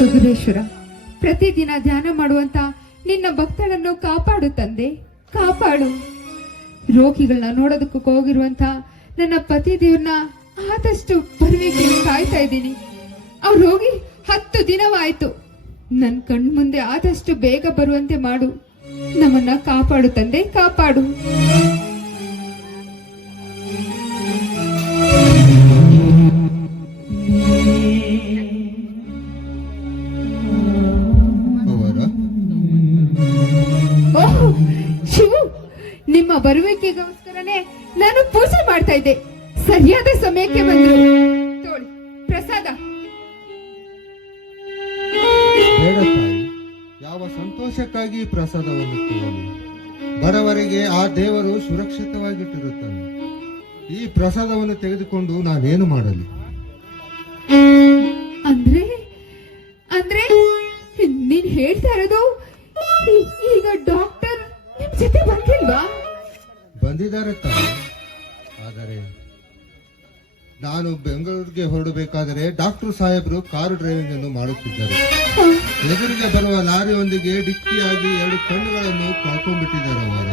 ಸುಗುರೇಶ್ವರ ಪ್ರತಿದಿನ ಧ್ಯಾನ ಮಾಡುವಂತ ನಿನ್ನ ಭಕ್ತಳನ್ನು ಕಾಪಾಡು ತಂದೆ, ಕಾಪಾಡು. ರೋಗಿಗಳನ್ನ ನೋಡೋದಕ್ಕೆ ಹೋಗಿರುವಂತ ನನ್ನ ಪತಿ ದೇವ್ರನ್ನ ಆದಷ್ಟು ಬರ್ಬೇಕು ಕಾಯ್ತಾ ಇದ್ದೀನಿ. ಅವ್ರು ಹೋಗಿ ಹತ್ತು ದಿನವಾಯ್ತು. ನನ್ ಕಣ್ ಮುಂದೆ ಆದಷ್ಟು ಬೇಗ ಬರುವಂತೆ ಮಾಡು. ನಮ್ಮನ್ನ ಕಾಪಾಡು ತಂದೆ, ಕಾಪಾಡು. ಬರುವಿಕೆಗೋಸ್ಕರನೇ ನಾನು ಪೂಜೆ ಮಾಡ್ತಾ ಇದ್ದೆ. ಸರಿಯಾದ ಸಮಯಕ್ಕೆ ಬಂದ್ರು. ತೋಳಿ ಪ್ರಸಾದ. ಯಾವ ಸಂತೋಷಕ್ಕಾಗಿ ಪ್ರಸಾದವನ್ನು ತಗೊಳ್ಳಿ ಬಡವರಿಗೆ ಆ ದೇವರು ಸುರಕ್ಷಿತವಾಗಿಟ್ಟಿರುತ್ತಾನೆ. ಈ ಪ್ರಸಾದವನ್ನು ತೆಗೆದುಕೊಂಡು ನಾನೇನು ಮಾಡಲಿ? ಅಂದ್ರೆ ಅಂದ್ರೆ ನೀನ್ ಹೇಳ್ತಾ ಇರೋದು ಈಗ ಡಾಕ್ಟರ್ ನಿಮ್ ಜೊತೆ ಬಂದಿದ್ದಾರೆ ಆದರೆ ನಾನು ಬೆಂಗಳೂರಿಗೆ ಹೊರಡಬೇಕಾದರೆ ಡಾಕ್ಟರ್ ಸಾಹೇಬರು ಕಾರು ಡ್ರೈವಿಂಗ್ ಅನ್ನು ಮಾಡುತ್ತಿದ್ದಾರೆ. ಎದುರಿಗೆ ಬರುವ ಲಾರಿಯೊಂದಿಗೆ ಡಿಕ್ಕಿಯಾಗಿ ಎರಡು ಕಣ್ಣುಗಳನ್ನು ಕಳ್ಕೊಂಡ್ಬಿಟ್ಟಿದ್ದಾರೆ ಅವರ.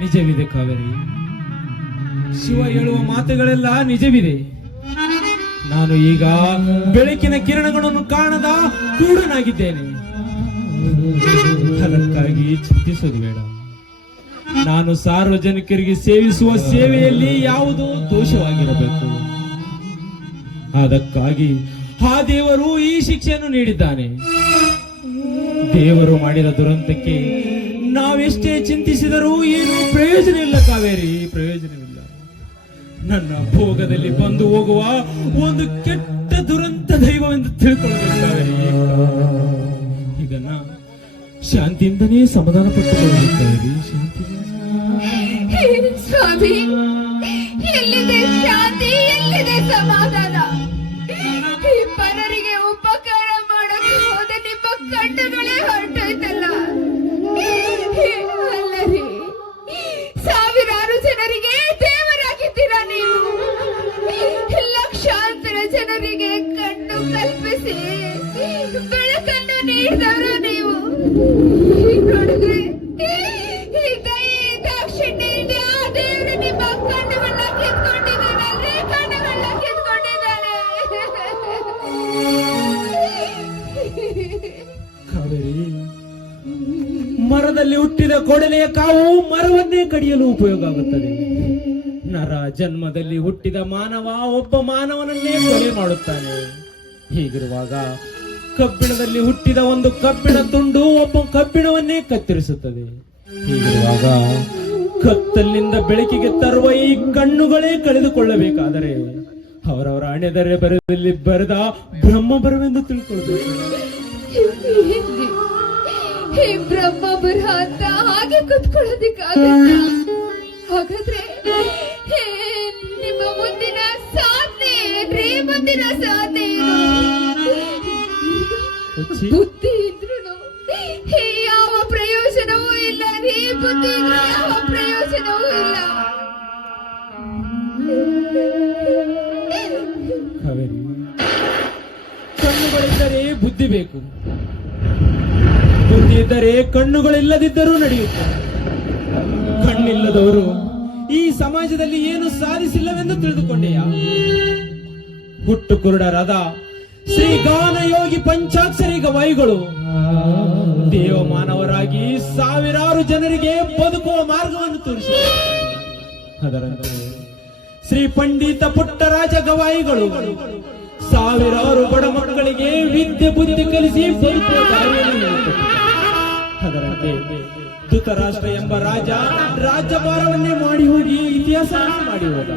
ನಿಜವಿದೆ ಕಾವೇರಿ. ಶಿವ ಹೇಳುವ ಮಾತುಗಳೆಲ್ಲ ನಿಜವಿದೆ. ನಾನು ಈಗ ಬೆಳಕಿನ ಕಿರಣಗಳನ್ನು ಕಾಣದ ಕೂಡನಾಗಿದ್ದೇನೆ ಅದಕ್ಕಾಗಿ ಚಿಂತಿಸೋದು ಬೇಡ. ನಾನು ಸಾರ್ವಜನಿಕರಿಗೆ ಸೇವಿಸುವ ಸೇವೆಯಲ್ಲಿ ಯಾವುದು ದೋಷವಾಗಿರಬೇಕು. ಅದಕ್ಕಾಗಿ ಆ ದೇವರು ಈ ಶಿಕ್ಷೆಯನ್ನು ನೀಡಿದ್ದಾನೆ. ದೇವರು ಮಾಡಿದ ದುರಂತಕ್ಕೆ ನಾವೆಷ್ಟೇ ಚಿಂತಿಸಿದರೂ ಏನು ಪ್ರಯೋಜನ ಇಲ್ಲ ಕಾವೇರಿ, ಪ್ರಯೋಜನವಿಲ್ಲ. ನನ್ನ ಭೋಗದಲ್ಲಿ ಬಂದು ಹೋಗುವ ಒಂದು ಕೆಟ್ಟ ದುರಂತ ದೈವವೆಂದು ತಿಳ್ಕೊಳ್ಳಬೇಕು ಕಾವೇರಿ. ಇದನ್ನ ಶಾಂತಿಯಿಂದನೇ ಸಮಾಧಾನ ಪಟ್ಟುಕೊಳ್ಳುತ್ತೇವೆ ಶಾಂತಿಯಿಂದ ಸ್ವಾಮಿ ಎಲ್ಲಿದೆ ಶಾಂತಿ, ಎಲ್ಲಿದೆ ಸಮಾಧಾನ? ಈ ಪರರಿಗೆ ಉಪಕಾರ ಮಾಡಕ್ಕೆ ಹೋದ ನಿಮ್ಮ ಕಣ್ಣುಗಳೇ ಹೊರಟೋಯ್ತಲ್ಲ. ಅಲ್ಲರಿ, ಸಾವಿರಾರು ಜನರಿಗೆ ದೇವರಾಗಿದ್ದೀರಾ ನೀವು? ಲಕ್ಷಾಂತರ ಜನರಿಗೆ ಕಣ್ಣು ಕಲ್ಪಿಸಿ, ಬೆಳಕನ್ನು ನೀಡಿದವರು ನೀವು? ನೋಡಿದ್ರೆ ಕೊಡಲೆಯ ಕಾವು ಮರವನ್ನೇ ಕಡಿಯಲು ಉಪಯೋಗ ಆಗುತ್ತದೆ. ನರ ಜನ್ಮದಲ್ಲಿ ಹುಟ್ಟಿದ ಮಾನವ ಒಬ್ಬ ಮಾನವನನ್ನೇ ಕೊಲೆ ಮಾಡುತ್ತಾನೆ. ಹೀಗಿರುವಾಗ ಕಬ್ಬಿಣದಲ್ಲಿ ಹುಟ್ಟಿದ ಒಂದು ಕಬ್ಬಿಣ ತುಂಡು ಒಬ್ಬ ಕಬ್ಬಿಣವನ್ನೇ ಕತ್ತರಿಸುತ್ತದೆ. ಹೀಗಿರುವಾಗ ಕತ್ತಲಿನಿಂದ ಬೆಳಕಿಗೆ ತರುವ ಈ ಕಣ್ಣುಗಳೇ ಕಳೆದುಕೊಳ್ಳಬೇಕಾದರೆ ಅವರವರ ಅಣೆದರೆ ಬರದಲ್ಲಿ ಬರೆದ ಬ್ರಹ್ಮ ಬರವೆಂದು ತಿಳ್ಕೊಳ್ಬೇಕು ಹೇ ಬ್ರಹ್ಮ ಬರಹ ಅಂತ ಹಾಗೆ ಕುತ್ಕೊಳ್ಳೋದಿಕ್ಕಾಗತ್ತ? ಹಾಗಾದ್ರೆ ಹೇ, ನಿಮ್ಮ ಮುಂದಿನ ಸಾಧನೆ ಏನ್ರಿ ಮುಂದಿನ ಸಾಧನೆ. ಬುದ್ಧಿ. ಇದ್ರು ಯಾವ ಪ್ರಯೋಜನವೂ ಇಲ್ಲ. ರೀ ಬುದ್ಧಿ ಯಾವ ಪ್ರಯೋಜನವೂ ಇಲ್ಲ. ಕಣ್ಣುಗಳಿದ್ದರೆ ಬುದ್ಧಿ ಬೇಕು. ಬುದ್ಧಿ ಇದ್ದರೆ ಕಣ್ಣುಗಳಿಲ್ಲದಿದ್ದರೂ ನಡೆಯುತ್ತದೆ ಕಣ್ಣಿಲ್ಲದವರು ಈ ಸಮಾಜದಲ್ಲಿ ಏನು ಸಾಧಿಸಿಲ್ಲವೆಂದು ತಿಳಿದುಕೊಂಡೆಯ? ಹುಟ್ಟು ಕುರುಡರಾದ ಶ್ರೀ ಗಾನಯೋಗಿ ಪಂಚಾಕ್ಷರಿ ಗವಾಯಿಗಳು ದೇವ ಮಾನವರಾಗಿ ಸಾವಿರಾರು ಜನರಿಗೆ ಬದುಕುವ ಮಾರ್ಗವನ್ನು ತೋರಿಸಿದರು. ಅದರಂತೆ ಶ್ರೀ ಪಂಡಿತ ಪುಟ್ಟರಾಜ ಗವಾಯಿಗಳು ಸಾವಿರಾರು ಬಡ ಮಕ್ಕಳಿಗೆ ವಿದ್ಯೆ ಬುದ್ಧಿ ಕಲಿಸಿ ಬದುಕುವ ದಾರಿಯನ್ನು ಅದರಂತೆ ಧೃತರಾಷ್ಟ್ರ ಎಂಬ ರಾಜ, ರಾಜ್ಯಭಾರವನ್ನೇ ಮಾಡಿ ಹೋಗಿ ಇತಿಹಾಸ ಮಾಡಿ ಹೋದ.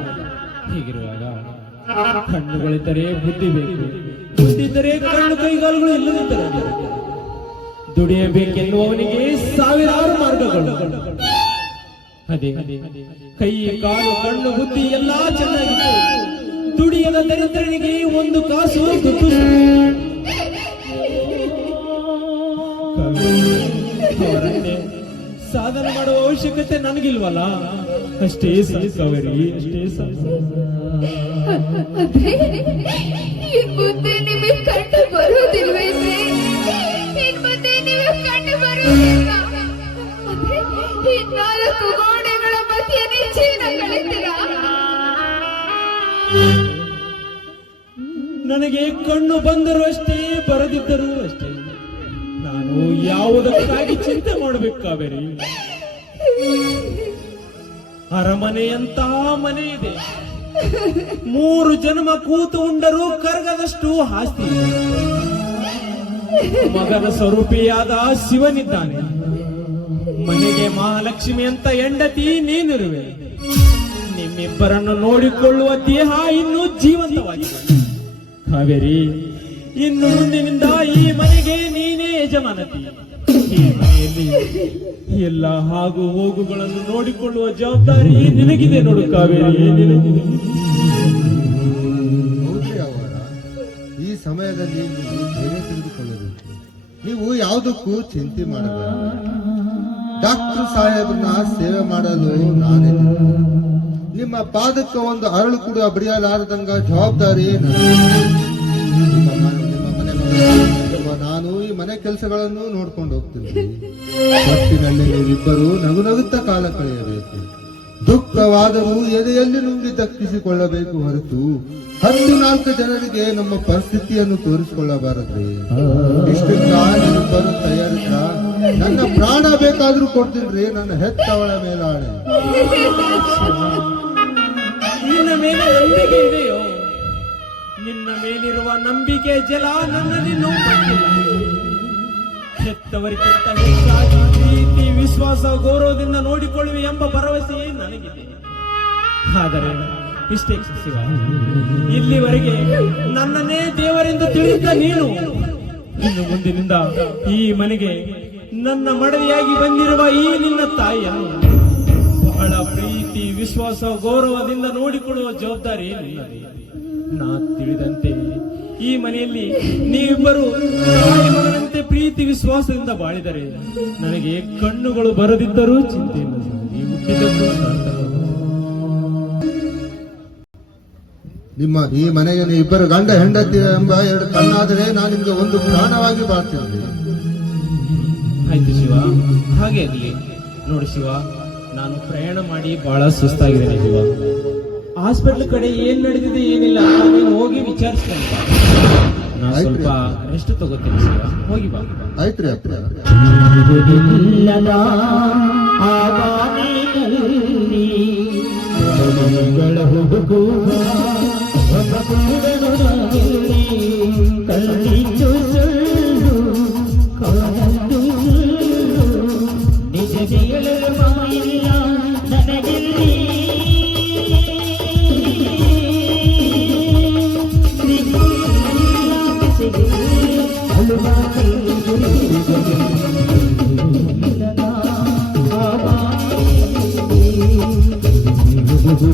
ಹೀಗಿರುವಾಗ ಕಣ್ಣುಗಳಿದ್ದರೆ ಬುದ್ಧಿ ಬೇಕು ಬುದ್ಧಿದ್ದರೆ ಕಣ್ಣು ಕೈಗಾಲುಗಳು ಇಲ್ಲದಿದ್ದರೆ ದುಡಿಯಬೇಕೆನ್ನುವವನಿಗೆ ಸಾವಿರಾರು ಮಾರ್ಗಗಳು. ಅದೇ ಕೈ, ಕಾಲು, ಕಣ್ಣು, ಬುದ್ಧಿ ಎಲ್ಲಾ ಚೆನ್ನಾಗಿದೆ. ದುಡಿಯದ ದರಿದ್ರನಿಗೆ ಒಂದು ಕಾಸು ದುಡ್ಡು. ಸಾಧನೆ ಮಾಡುವ ಅವಶ್ಯಕತೆ ನನಗಿಲ್ವಲ್ಲ? ಅಷ್ಟೇ ಕಾವೇರಿ ಅಷ್ಟೇ ಸಾಕು ಅದೇ ಇನ್ ಮುಂದೆ ನಿಮಗೆ ಕಂಡು ಬರುವುದಿಲ್ವೇನ್ರಿ? ಇನ್ ಮುಂದೆ ನೀವು ಕಂಡು ಬರುವುದಿಲ್ಲ. ಅದೇ ಈ ನಾಲ್ಕು ಗೋಡೆಗಳ ಮಧ್ಯೆ ಜೀವನ ಕಳಿತೀರಾ ನನಗೆ ಕಣ್ಣು ಬಂದರೂ ಅಷ್ಟೇ ಬರದಿದ್ದರೂ ಅಷ್ಟೇ. ನಾನು ಯಾವುದಕ್ಕಾಗಿ ಚಿಂತೆ ಮಾಡಬೇಕು ಕಾವೇರಿ? ಅರಮನೆಯಂತಹ ಮನೆ ಇದೆ. ಮೂರು ಜನ್ಮ ಕೂತು ಉಂಡರೂ ಕರಗದಷ್ಟು ಆಸ್ತಿ ಮಗನ ಸ್ವರೂಪಿಯಾದ ಶಿವನಿದ್ದಾನೆ. ಮನೆಗೆ ಮಹಾಲಕ್ಷ್ಮಿ ಅಂತ ಹೆಂಡತಿ ನೀನಿರುವೆ. ನಿಮ್ಮಿಬ್ಬರನ್ನು ನೋಡಿಕೊಳ್ಳುವ ದೇಹ ಇನ್ನೂ ಜೀವಂತವಾಗಿದೆ. ಕಾವೇರಿ ಇನ್ನು ಮುಂದಿನಿಂದ ಈ ಮನೆಗೆ ನೀನೇ ಯಜಮಾನತಿ ಈ ಮನೆಯಲ್ಲಿ ಎಲ್ಲ ಹಾಗೂ ಹೋಗುಗಳನ್ನು ನೋಡಿಕೊಳ್ಳುವ ಜವಾಬ್ದಾರಿ ನಿನಗಿದೆ ನೋಡು ಕಾವೇರಿ. ಈ ಸಮಯದಲ್ಲಿ ನೀವು ನೀವು ಯಾವುದಕ್ಕೂ ಚಿಂತೆ ಮಾಡಬೇಕು ಡಾಕ್ಟರ್ ಸಾಹೇಬ್ರನ್ನ ಸೇವೆ ಮಾಡಲು ನಾನೇನು. ನಿಮ್ಮ ಪಾದಕ್ಕೆ ಒಂದು ಅರಳು ಕೂಡ ಬಡಿಯಲಾರದಂಗ ಜವಾಬ್ದಾರಿ ಕೆಲಸಗಳನ್ನು ನೋಡ್ಕೊಂಡು ಒಟ್ಟಿನಲ್ಲಿ ನೀವಿಬ್ಬರು ನಗು ನಗುತ್ತಾ ಕಾಲ ಕಳೆಯಬೇಕು. ದುಃಖವಾದರೂ ಎದೆಯಲ್ಲಿ ನುಂಗಿ ದಕ್ಕಿಸಿಕೊಳ್ಳಬೇಕು ಹೊರತು ಹತ್ತು ನಾಲ್ಕು ಜನರಿಗೆ ನಮ್ಮ ಪರಿಸ್ಥಿತಿಯನ್ನು ತೋರಿಸಿಕೊಳ್ಳಬಾರದು. ಇಷ್ಟು ಕಾಲಿಬ್ಬರು ತಯಾರಿಸ ನನ್ನ ಪ್ರಾಣ ಬೇಕಾದ್ರೂ ಕೊಡ್ತೀನಿ ನನ್ನ ಹೆತ್ತವಳ ಮೇಲಾಣೆ ನಿನ್ನ ಮೇಲಿರುವ ನಂಬಿಕೆ ಜಲ ನನ್ನಲ್ಲಿ ನೋವು ಹೆತ್ತವರಿಗಿಂತ ಹೆಚ್ಚಾಗಿ ಪ್ರೀತಿ ವಿಶ್ವಾಸ ಗೌರವದಿಂದ ನೋಡಿಕೊಳ್ಳುವೆ ಎಂಬ ಭರವಸೆಯೇ ನನಗಿದೆ ಆದರೆ ಇಷ್ಟೇ ಶಿವ, ಇಲ್ಲಿವರೆಗೆ ನನ್ನನ್ನೇ ದೇವರೆಂದು ತಿಳಿದ ನೀನು, ಇನ್ನು ಮುಂದಿನಿಂದ ಈ ಮನೆಗೆ ನನ್ನ ಮಡದಿಯಾಗಿ ಬಂದಿರುವ ಈ ನಿನ್ನ ತಾಯಿಯನ್ನು ಬಹಳ ಪ್ರೀತಿ, ವಿಶ್ವಾಸ, ಗೌರವದಿಂದ ನೋಡಿಕೊಳ್ಳುವ ಜವಾಬ್ದಾರಿ. ನಾ ತಿಳಿದಂತೆ ಈ ಮನೆಯಲ್ಲಿ ನೀವಿಬ್ಬರು ಮಗನಂತೆ ಪ್ರೀತಿ ವಿಶ್ವಾಸದಿಂದ ಬಾಳಿದರೆ ನನಗೆ ಕಣ್ಣುಗಳು ಬರದಿದ್ದರೂ ಚಿಂತೆ ಇಲ್ಲ. ನಿಮ್ಮ ಈ ಮನೆಗೆ ನೀವು ಇಬ್ಬರು ಗಂಡ ಹೆಂಡತಿ ಎಂಬ ಎರಡು ಕಣ್ಣಾದರೆ ನಾನು ನಿಮಗೆ ಒಂದು ಪ್ರಾಣವಾಗಿ ಬಾಳ್ತೀನಿ ಆಯ್ತು ಶಿವ. ಹಾಗೆ ಆಗಲಿ. ನೋಡಿ ಶಿವ ನಾನು ಪ್ರಯಾಣ ಮಾಡಿ ಬಹಳ ಸುಸ್ತಾಗಿದ್ದೇನೆ ಶಿವ. ಹಾಸ್ಪಿಟ್ಲ್ ಕಡೆ ಏನ್ ನಡೆದಿದೆ ಏನಿಲ್ಲ ನೀವು ಹೋಗಿ ವಿಚಾರಿಸ್ಕೊಂಡು ಸ್ವಲ್ಪ ರೆಸ್ಟ್ ತಗೋತೀನಿ ಹೋಗಿ ಬಾ. ಆಯ್ತ್ರಿ ಇಲ್ಲದ ಆವಾನಿನಲ್ಲಿ ಒಬ್ಬ ಕಾವೇರಿ?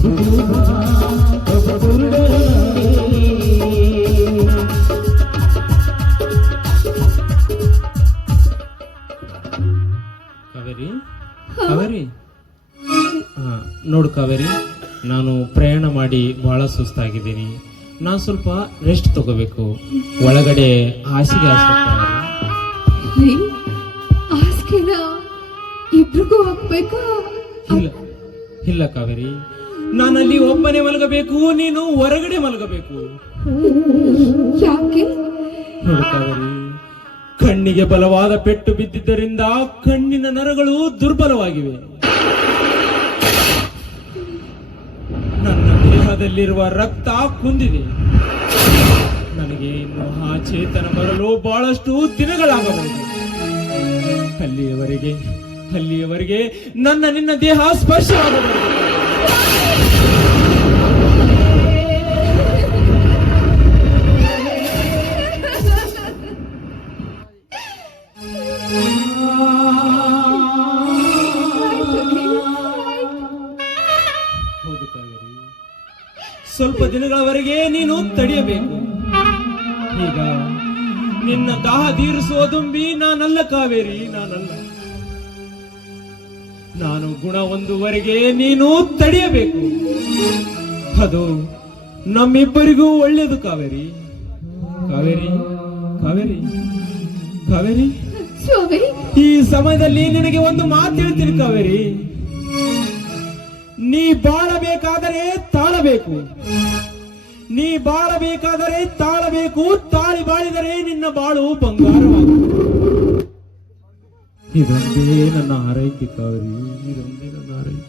ಕಾವೇರಿ? ನೋಡು ಕಾವೇರಿ ನಾನು ಪ್ರಯಾಣ ಮಾಡಿ ಬಹಳ ಸುಸ್ತಾಗಿದ್ದೀನಿ. ನಾನು ಸ್ವಲ್ಪ ರೆಸ್ಟ್ ತಗೋಬೇಕು. ಒಳಗಡೆ ಹಾಸಿಗೆ ಹಾಸಿಗೆ ಇಬ್ರಿಗೂ ಹಾಕ್ಬೇಕಾ? ಇಲ್ಲ ಇಲ್ಲ ಕಾವೇರಿ. ನಾನಲ್ಲಿ ಒಬ್ಬನೇ ಮಲಗಬೇಕು ನೀನು ಹೊರಗಡೆ ಮಲಗಬೇಕು. ಯಾಕೆ? ಕಣ್ಣಿಗೆ ಬಲವಾದ ಪೆಟ್ಟು ಬಿದ್ದಿದ್ದರಿಂದ ಕಣ್ಣಿನ ನರಗಳು ದುರ್ಬಲವಾಗಿವೆ. ನನ್ನ ದೇಹದಲ್ಲಿರುವ ರಕ್ತ ಕುಂದಿದೆ. ನನಗೆ ಇನ್ನು ಆ ಚೇತನ ಬರಲು ಬಹಳಷ್ಟು ದಿನಗಳಾಗಬಹುದು. ಅಲ್ಲಿಯವರೆಗೆ ಅಲ್ಲಿಯವರೆಗೆ ನನ್ನ ನಿನ್ನ ದೇಹ ಸ್ಪರ್ಶವಾಗಬಹುದು. ಸ್ವಲ್ಪ ದಿನಗಳವರೆಗೆ ನೀನು ತಡೆಯಬೇಕು. ಈಗ ನಿನ್ನ ದಾಹ ತೀರಿಸುವ ದುಂಬಿ ನಾನಲ್ಲ ಕಾವೇರಿ ನಾನಲ್ಲ. ನಾನು ಗುಣ ಒಂದುವರೆಗೆ ನೀನು ತಡೆಯಬೇಕು. ಅದು ನಮ್ಮಿಬ್ಬರಿಗೂ ಒಳ್ಳೆಯದು ಕಾವೇರಿ. ಕಾವೇರಿ ಕಾವೇರಿ ಕಾವೇರಿ. ಈ ಸಮಯದಲ್ಲಿ ನಿನಗೆ ಒಂದು ಮಾತು ಹೇಳ್ತೀನಿ ಕಾವೇರಿ. ನೀ ಬಾಳಬೇಕಾದರೆ ತಾಳಬೇಕು. ನೀ ಬಾಳಬೇಕಾದರೆ ತಾಳಬೇಕು, ತಾಳಿ ಬಾಳಿದರೆ ನಿನ್ನ ಬಾಳು ಬಂಗಾರವಾಗುವುದು ಇದೊಂದೇ ನನ್ನ ಆರೈಕೆ ಕಾವೇರಿ, ಇದೊಂದೇ ನನ್ನ ಆರೈಕೆ.